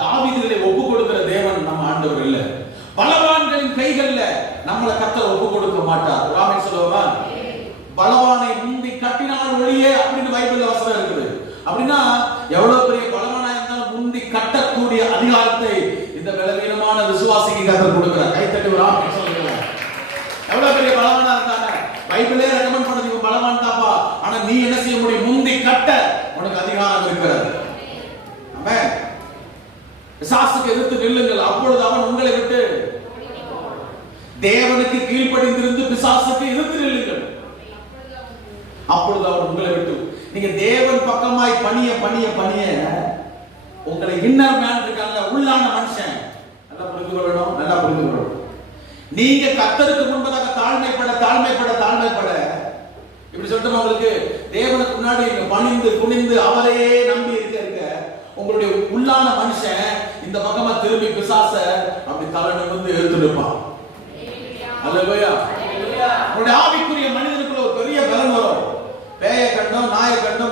தாவீதுகளை ஒப்பு கொடுக்கிற தேவன் நம்ம ஆண்டவர் இல்ல. பலவான்களின் கைகள்ல நம்மளை கர்த்தர் ஒப்பு கொடுக்க மாட்டார். ஆமென் சொல்லுவோமா? பலவானை முந்தி கட்டினால் ஒழியே அப்படின்னு பைபிள்ல வசனம் இருக்குது. அப்படின்னா எவ்வளவு பெரிய பலவானா இருந்தாலும் முந்தி கட்டக்கூடிய அதிகாரத்தை இந்த பலவீனமான விசுவாசிக்கு கர்த்தர் கொடுக்கிறார். கைத்தட்டி ஒரு ஆமென் சொல்லுங்க. எவ்வளவு பெரிய பலவானா இருந்தானே பைபிளே ரெக்கமெண்ட் பண்ணது இவன் பலவான் தாப்பா. ஆனா நீ என்ன செய்ய முடியும்? முந்தி கட்ட உனக்கு அதிகாரம் இருக்கிறது. ஆமென். பிசாசுக்கு எதிர்த்து நில்லுங்கள், அப்பொழுது அவன் உங்களை விட்டு. தேவனுக்கு கீழ்ப்படிந்திருந்து பிசாசுக்கு எதிர்த்து நில்லுங்கள், அப்பொழுது அவன் உங்களை விட்டு. நீங்க தேவன் பக்கமாய் பணிய பணிய பணிய உங்களை இன்னர் மேன் இருக்காங்க, உள்ளான மனுஷன் நல்லா புரிந்து கொள்ளணும், நல்லா புரிந்து கொள்ளணும். நீங்க கர்த்தருக்கு முன்பதாக தாழ்மைப்பட தாழ்மைப்பட தாழ்மைப்பட இப்படி சொல்லிட்டு உங்களுக்கு தேவனுக்கு முன்னாடி நீங்க பணிந்து குனிந்து அவரையே நம்பி இருக்க இருக்க உங்களுடைய உள்ளான மனுஷன் இந்த பக்கமா திரும்பி பிசாச அப்படி தலை நிமிர்ந்து எடுத்து நிற்பான். அல்லேலூயா. உங்களுடைய ஆவிக்குரிய மனிதனுக்குள்ள ஒரு பெரிய பலம் வரும். பேய கண்டோம், நாயை கண்டோம்,